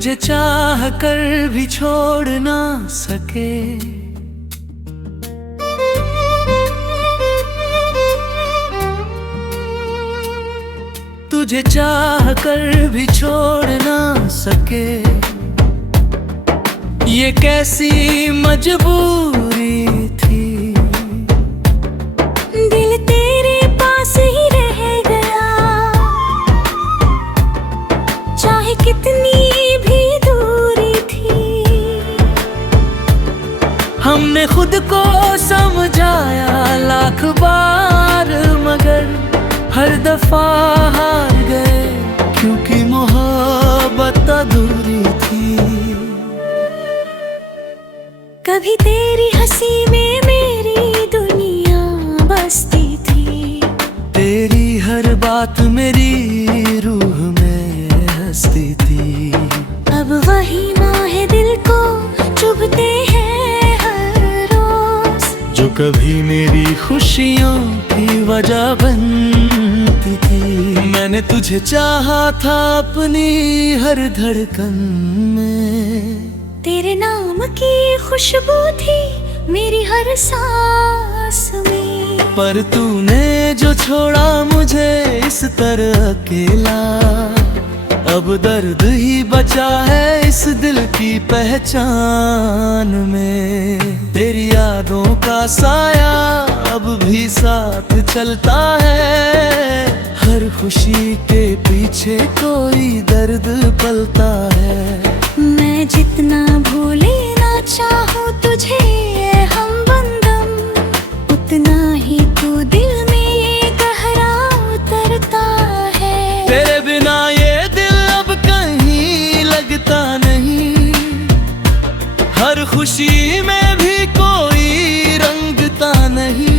तुझे चाह कर भी छोड़ ना सके। तुझे चाह कर भी छोड़ ना सके, ये कैसी मजबूरी थी। दिल तेरे पास ही रह गया, चाहे कितनी भी दूरी थी। हमने खुद को समझाया लाख बार, मगर हर दफा हार गए, क्योंकि मोहब्बत अधूरी थी। कभी तेरी हंसी में मेरी दुनिया बसती थी, तेरी हर बात मेरी रूह में हंसती थी। अब वही माहे दिल को चुभते हैं हर रोज, जो कभी मेरी खुशियों की वजह बनती थी। मैंने तुझे चाहा था अपनी हर धड़कन में, तेरे नाम की खुशबू थी मेरी हर सांस में। पर तूने जो छोड़ा मुझे इस तरह अकेला, अब दर्द ही बचा है इस दिल की पहचान में। तेरी यादों का साया अब भी साथ चलता है, हर खुशी के पीछे कोई दर्द पलता है। मैं जितना भूले ना चाहूं तुझे हमबंदम, उतना ही तू दिल में गहरा उतरता है। तेरे बिना ये दिल अब कहीं लगता नहीं, हर खुशी में भी कोई रंगता नहीं।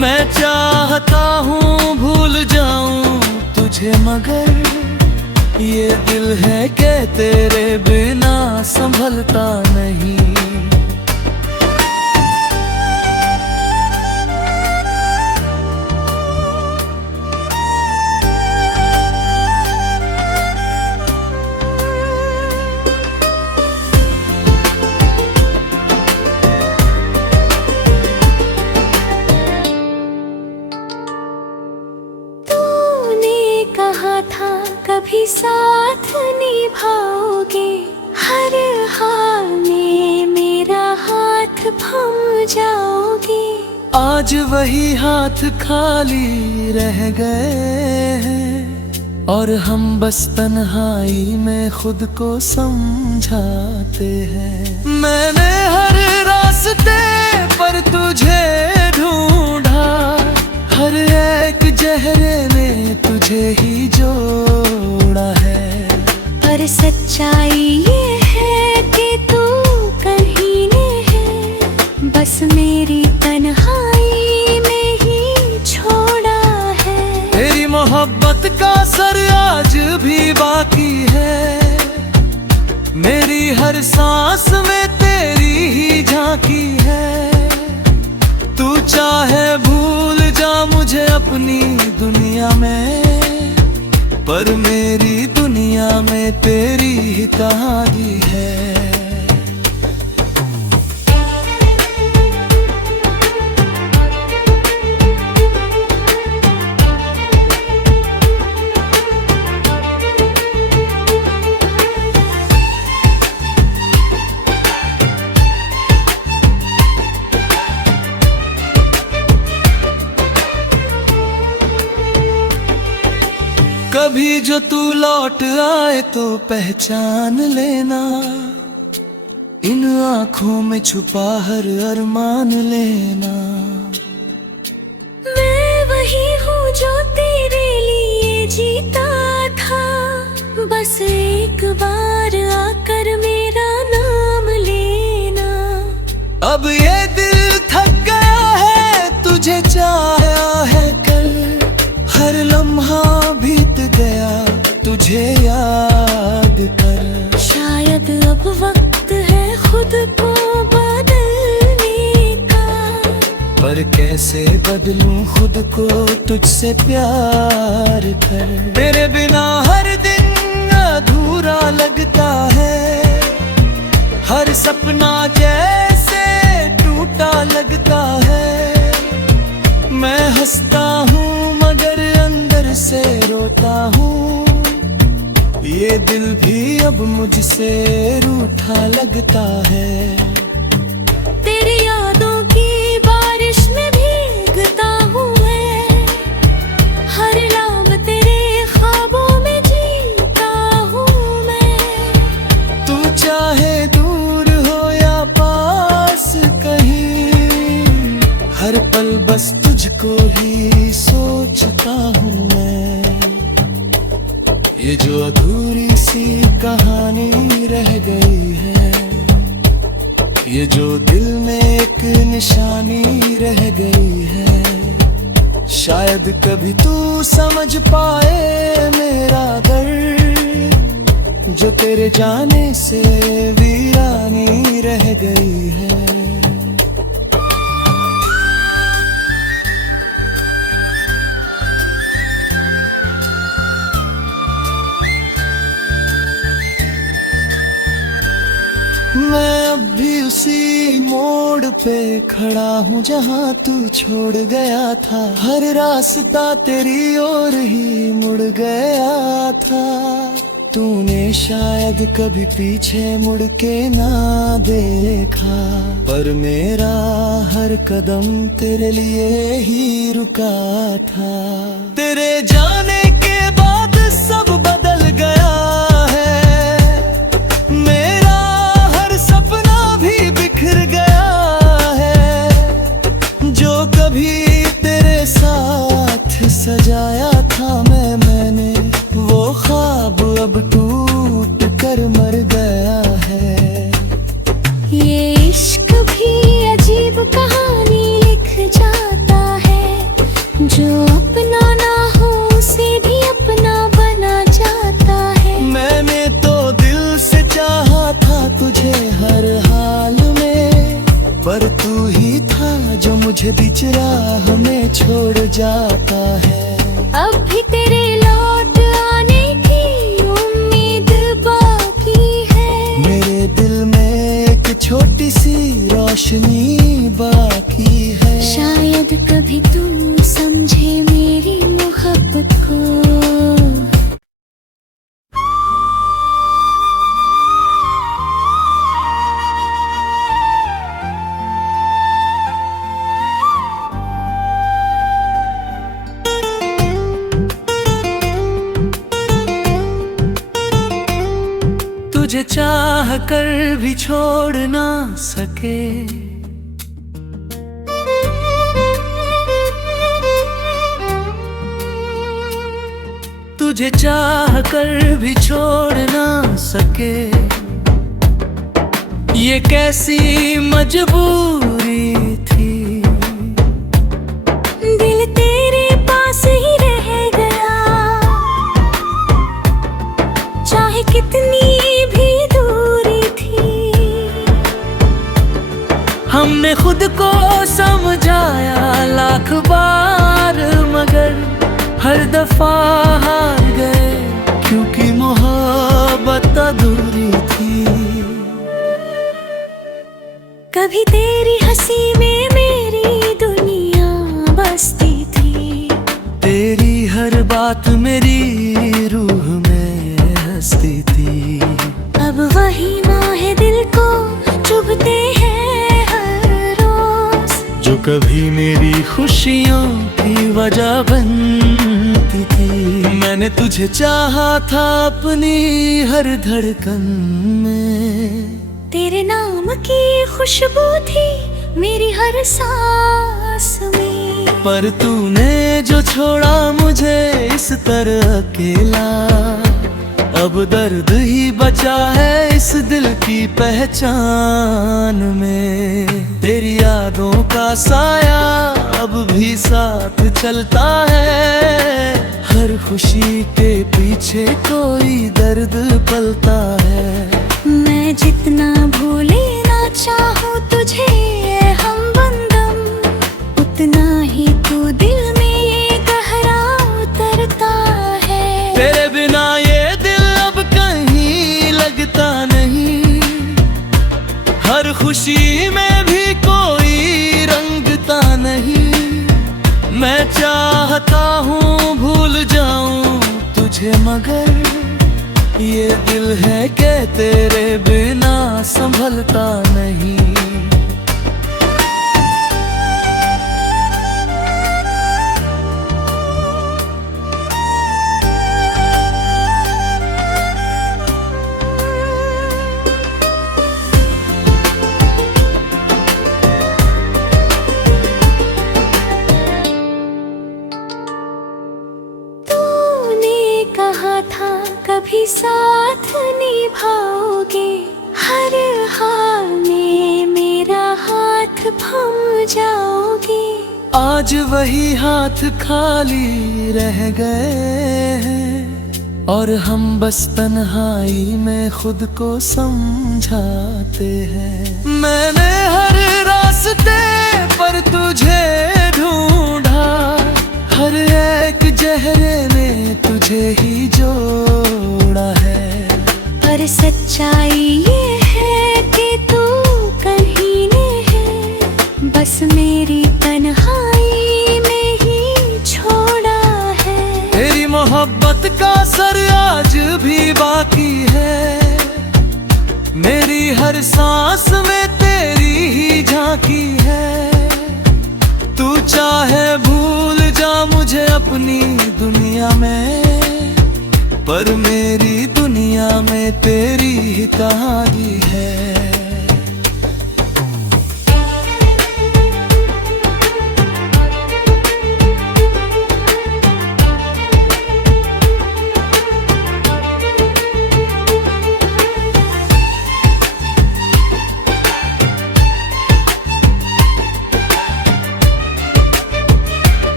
मैं चाहता हूँ भूल जाऊं तुझे, मगर ये दिल है कि तेरे बिना संभलता नहीं। था कभी साथ निभाओगे, हर हाल में मेरा हाथ थाम जाओगे। आज वही हाथ खाली रह गए हैं, और हम बस तन्हाई में खुद को समझाते हैं। मैंने हर रास्ते पर तुझे ढूंढा, हर एक चेहरे ने तुझे ही जोड़ा है। पर सच्चाई ये है कि तू कहीं नहीं है, बस मेरी तन्हाई में ही छोड़ा है। तेरी मोहब्बत का असर आज भी बाकी है, मेरी हर सांस में तेरी ही झांकी है। तू चाहे भूल जा मुझे अपनी दुनिया में, पर मेरी दुनिया में तेरी ही कहानी है। कभी जो तू लौट आए तो पहचान लेना, इन आँखों में छुपा हर अरमान लेना। मैं वही हूँ जो तेरे लिए जीता था, बस एक बार आकर मेरा नाम लेना। अब ये दिल थक गया है तुझे चाहा है कल, हर लम्हा बीत गया तुझे याद कर। शायद अब वक्त है खुद को बदलने का, पर कैसे बदलूं खुद को तुझसे प्यार कर। तेरे बिना हर दिन अधूरा बुरा लगता है, हर सपना जैसे टूटा लगता है। मैं हंसता हूँ मगर अंदर से रोता हूँ, ये दिल भी अब मुझसे रूठा लगता है। तेरी यादों की बारिश में भीगता हूँ मैं, हर रात तेरे ख्वाबों में जीता हूँ मैं। तू चाहे दूर हो या पास कहीं, हर पल बस तुझको ही सोचता हूँ मैं। ये जो अधूरी सी कहानी रह गई है, ये जो दिल में एक निशानी रह गई है, शायद कभी तू समझ पाए मेरा दर्द, जो तेरे जाने से वीरानी रह गई है। मैं अब भी उसी मोड़ पे खड़ा हूँ जहाँ तू छोड़ गया था, हर रास्ता तेरी ओर ही मुड़ गया था। तूने शायद कभी पीछे मुड़ के ना देखा, पर मेरा हर कदम तेरे लिए ही रुका था। तेरे जाने के बाद सब बदल गया है, मेरा हर सपना भी बिखर गया है। जो कभी तेरे साथ सजाया था मैंने, वो ख्वाब अब टूट कर मर गया है। ये इश्क भी अजीब कहानी लिख जाता है, जो अपना ना हो उसे भी अपना बना जाता है। मैंने तो दिल से चाहा था तुझे हर हाल में, पर तू ही था जो मुझे बीच राह में छोड़ जाता है। अब भी तेरे लौट आने की उम्मीद बाकी है, मेरे दिल में एक छोटी सी रोशनी बाकी है। शायद कभी तू समझे मेरी मोहब्बत को। तुझे चाह कर भी छोड़ ना सके, तुझे चाह कर भी छोड़ ना सके, ये कैसी मजबूरी थी। दिल तेरे पास ही रह गया, चाहे कितनी भी दूरी थी। हमने खुद को समझाया लाख बार, मगर हर दफा हार गए, क्योंकि मोहब्बत अधूरी थी। कभी तेरी हंसी में मेरी दुनिया बसती थी, तेरी हर बात मेरी रूह में हंसती थी। अब वही माहे दिल को चुभते हैं हर रोज, जो कभी मेरी खुशियों की वजह बनती थी। मैंने तुझे चाहा था अपनी हर धड़कन में, तेरे नाम की खुशबू थी मेरी हर सांस में। पर तूने जो छोड़ा मुझे इस तरह अकेला, अब दर्द ही बचा है इस दिल की पहचान में। तेरी यादों का साया अब भी साथ चलता है, हर खुशी के पीछे कोई दर्द पलता है। मैं जितना भूले ना चाहूँ तुझे हम बंदम, उतना ही तू दिल में ये गहरा उतरता है। तेरे बिना ये दिल अब कहीं खुशी में भी कोई रंगता नहीं। मैं चाहता हूँ भूल जाऊं तुझे, मगर ये दिल है कि तेरे बिना संभलता नहीं। कहा था कभी साथ निभाओगे, हर हाल में मेरा हाथ थाम जाओगे। आज वही हाथ खाली रह गए हैं और हम बस तन्हाई में खुद को समझाते हैं। मैंने हर रास्ते पर तुझे ढूंढा, हर एक चेहरे ने तुझे ही जोड़ा है। पर सच्चाई ये है कि तू कहीं नहीं है, बस मेरी तन्हाई में ही छोड़ा है। तेरी मोहब्बत का असर आज भी बाकी है, मेरी हर सांस में तेरी ही झांकी है। तू चाहे भूल जा मुझे अपनी दुनिया में, पर मेरी दुनिया में तेरी ही कहानी है।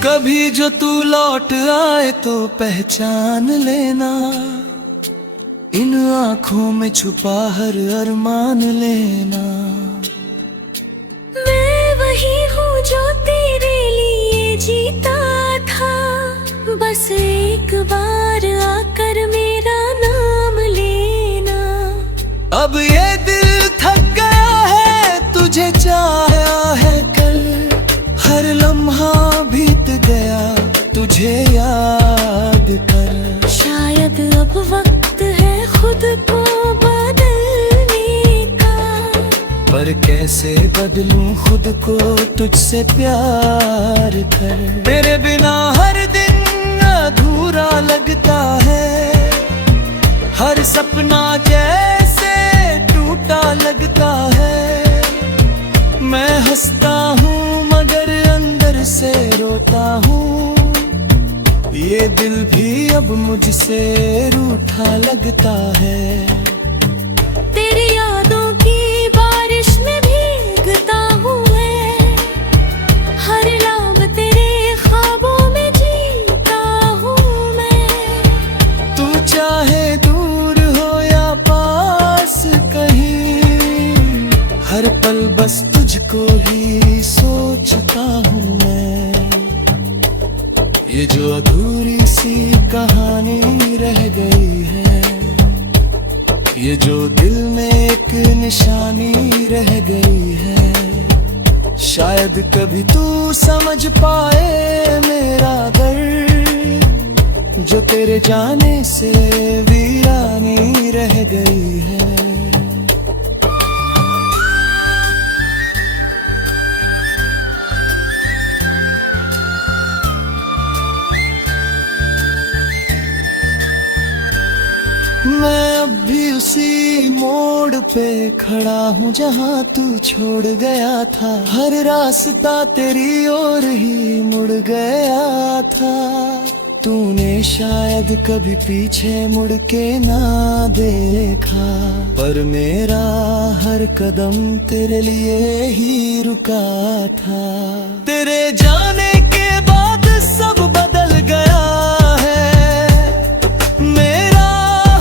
कभी जो तू लौट आए तो पहचान लेना, इन आँखों में छुपा हर अरमान लेना। मैं वही हूँ जो तेरे लिए जीता था, बस एक बार आकर मेरा नाम लेना। अब ये दिल थक गया है तुझे चाहा है कल, हर लम्हा बीत गया तुझे याद कर। शायद अब वक्त है खुद को बदलने का, पर कैसे बदलूं खुद को तुझसे प्यार कर। तेरे बिना हर दिन अधूरा लगता है, हर सपना जैसे टूटा लगता है। मैं हंसता हूँ मगर अंदर से रोता हूँ, ये दिल भी अब मुझसे रूठा लगता है। तेरी यादों की बारिश में भीगता हूँ मैं, हर लाम तेरे ख्वाबों में जीता हूँ मैं। तू चाहे दूर हो या पास कहीं, हर पल बस तुझको ही सोचता हूँ मैं। ये जो अधूरी सी कहानी रह गई है, ये जो दिल में एक निशानी रह गई है। शायद कभी तू समझ पाए मेरा दर्द, जो तेरे जाने से वीरानी रह गई है। मैं अब भी उसी मोड़ पे खड़ा हूँ जहाँ तू छोड़ गया था, हर रास्ता तेरी ओर ही मुड़ गया था। तूने शायद कभी पीछे मुड़ के ना देखा, पर मेरा हर कदम तेरे लिए ही रुका था। तेरे जाने के बाद सब बदल गया है, मेरा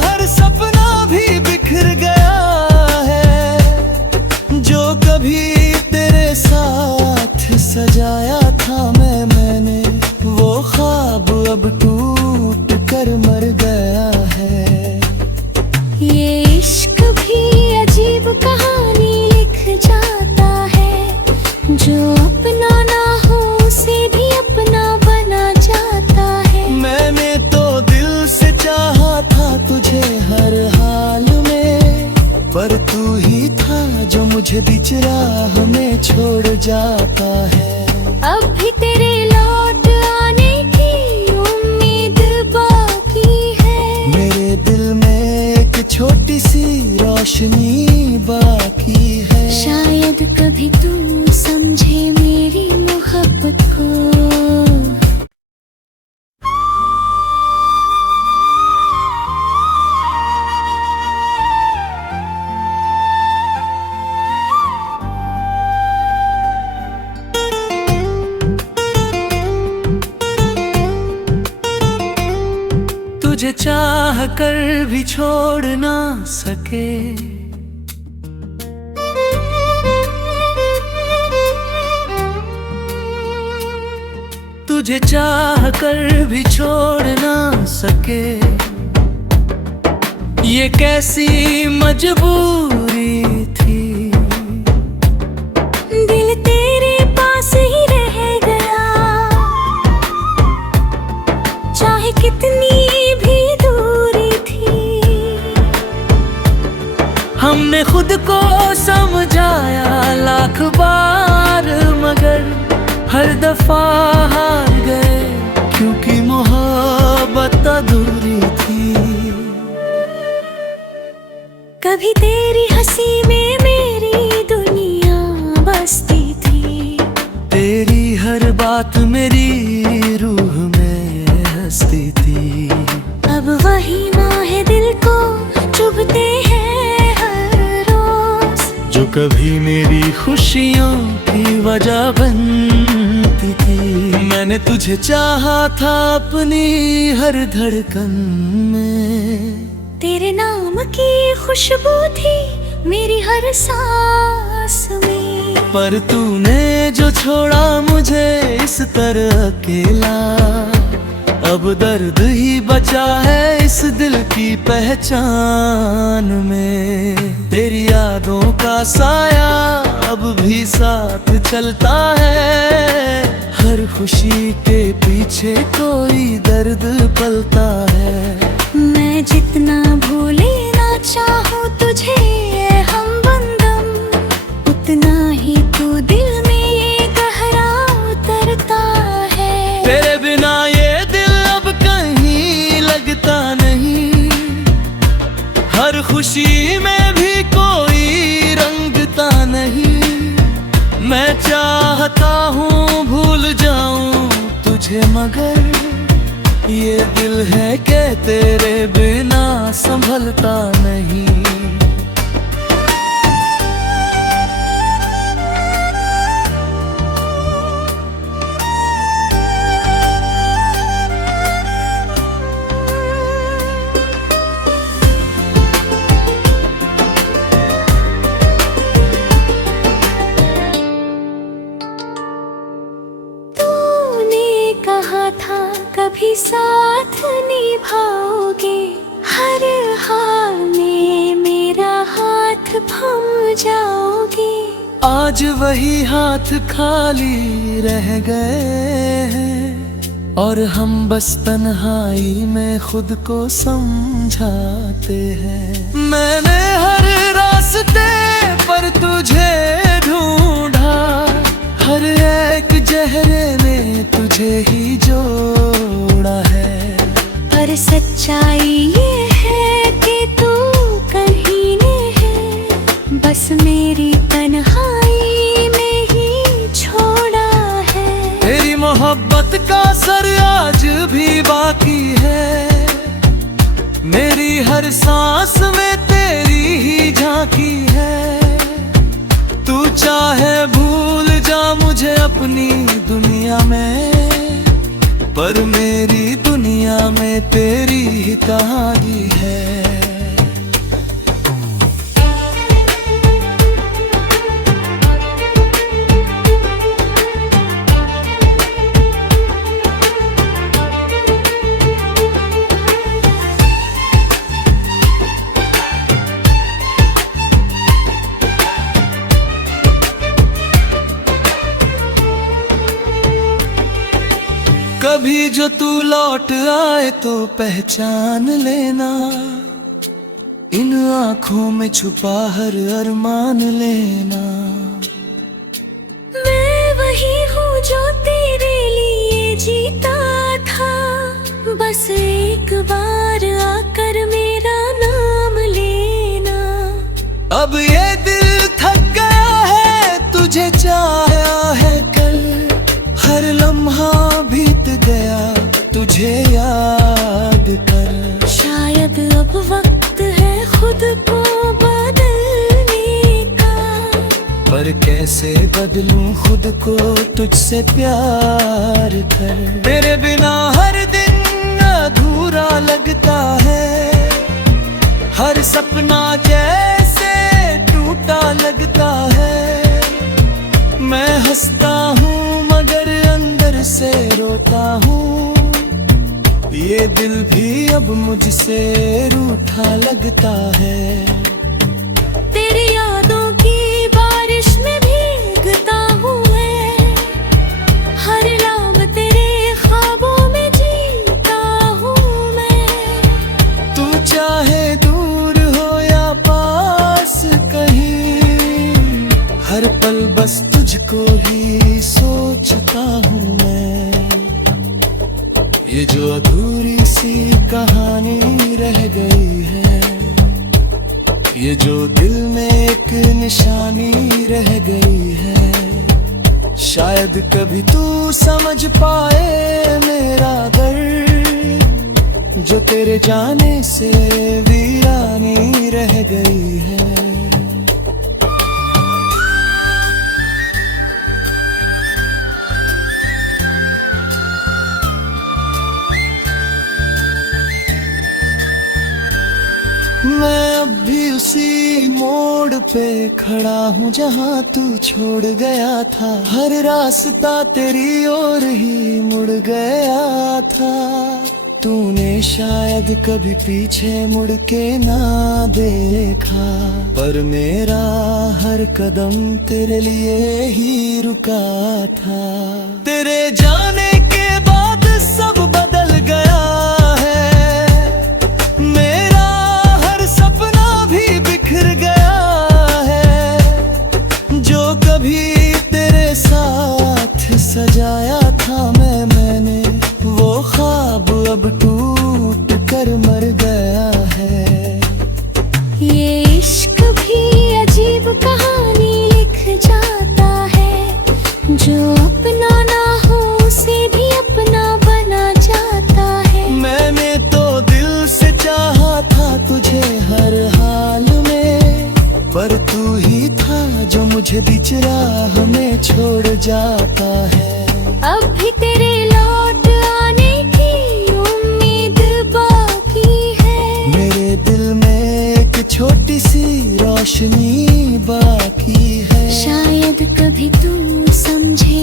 हर सपना भी बिखर गया है। जो कभी तेरे साथ सजाया था मैंने, वो ख्वाब अब टूट कर मर गया है। जो अपना ना हो उसे भी अपना बना जाता है। मैंने तो दिल से चाहा था तुझे हर हाल में, पर तू ही था जो मुझे बीच राह में छोड़ जाता है। अब भी तेरे लौट आने की उम्मीद बाकी है। मेरे दिल में एक छोटी सी रोशनी बाकी है। शायद कभी तू समझे मेरी मोहब्बत को। तुझे चाह कर भी छोड़ ना सके, तुझे चाह कर भी छोड़ ना सके। ये कैसी मजबूरी थी, दिल तेरे पास ही रह गया, चाहे कितनी भी दूरी थी। हमने खुद को समझाया लाख बार, मगर हर दफा हार गए, क्योंकि मोहब्बत अधूरी थी। कभी तेरी हंसी में मेरी दुनिया बसती थी, तेरी हर बात मेरी रूह में हंसती थी। अब वही नाहे दिल को चुभते हैं हर रोज, जो कभी मेरी खुशियों की वजह बनती थी। मैंने तुझे चाहा था अपनी हर धड़कन में, तेरे नाम की खुशबू थी मेरी हर सांस में। पर तूने जो छोड़ा मुझे इस तरह अकेला, अब दर्द ही बचा है इस दिल की पहचान में। तेरी यादों का साया अब भी साथ चलता है, हर खुशी के पीछे कोई दर्द पलता है। मैं जितना भूले ना चाहूँ तुझे ये हमबंदम, उतना ही तू दिल में गहरा उतरता है। तेरे बिना ये दिल अब कहीं लगता नहीं, हर खुशी में भी कोई रंगता नहीं। मैं चाहता हूँ भूल जाऊं तुझे, मगर ये दिल है कि तेरे बिना संभलता नहीं। कभी साथ निभाओगे, हर हाल में मेरा हाथ थाम जाओगे। आज वही हाथ खाली रह गए हैं, और हम बस तन्हाई में खुद को समझाते हैं। मैंने हर रास्ते पर तुझे ढूंढा, हर एक चेहरे ने तुझे ही जोड़ा है। पर सच्चाई ये है कि तू कहीं नहीं है, बस मेरी तन्हाई में ही छोड़ा है। तेरी मोहब्बत का असर आज भी बाकी है, मेरी हर सांस में तेरी ही झांकी है। तू चाहे भूल जा मुझे अपनी दुनिया में, पर मेरी दुनिया में तेरी ही कहानी है। कभी जो तू लौट आए तो पहचान लेना, इन आँखों में छुपा हर अरमान लेना। मैं वही हूँ जो तेरे लिए जीता था, बस एक बार आकर मेरा नाम लेना। अब ये दिल थक गया है, तुझे चाहा है कल, हर लम्हा बीत गया तुझे याद कर। शायद अब वक्त है खुद को बदलने का, पर कैसे बदलूं खुद को तुझसे प्यार कर। तेरे बिना हर दिन अधूरा लगता है, हर सपना जैसे टूटा लगता है। मैं हंसता हूँ मगर अंदर से रोता हूँ, ये दिल भी अब मुझसे रूठा लगता है। तेरी यादों की बारिश में भीगता हूँ मैं, हर रात तेरे ख्वाबों में जीता हूँ मैं। तू चाहे दूर हो या पास कहीं, हर पल बस तुझको ही सोचता हूँ मैं। ये जो अधूरी सी कहानी रह गई है, ये जो दिल में एक निशानी रह गई है, शायद कभी तू समझ पाए मेरा दर्द, जो तेरे जाने से वीरानी रह गई है। मैं अब भी उसी मोड़ पे खड़ा हूँ जहाँ तू छोड़ गया था, हर रास्ता तेरी ओर ही मुड़ गया था। तूने शायद कभी पीछे मुड़ के ना देखा, पर मेरा हर कदम तेरे लिए ही रुका था। तेरे जाने के बाद सब बदल गया है, मेरा हर सपना भी बिखर गया है। जो कभी तेरे साथ सजाया था मैंने, वो ख्वाब अब टूट कर मर गया है। ये इश्क भी अजीब कहानी लिख जाता है, जो अपना ना हो उसे भी अपना बना जाता है। मैंने तो दिल से चाहा था तुझे हर हाल में, पर तू ही था जो मुझे बीच राह में छोड़ जाता है। अब भी तेरे लौट आने की उम्मीद बाकी है, मेरे दिल में एक छोटी सी रोशनी बाकी है। शायद कभी तू समझे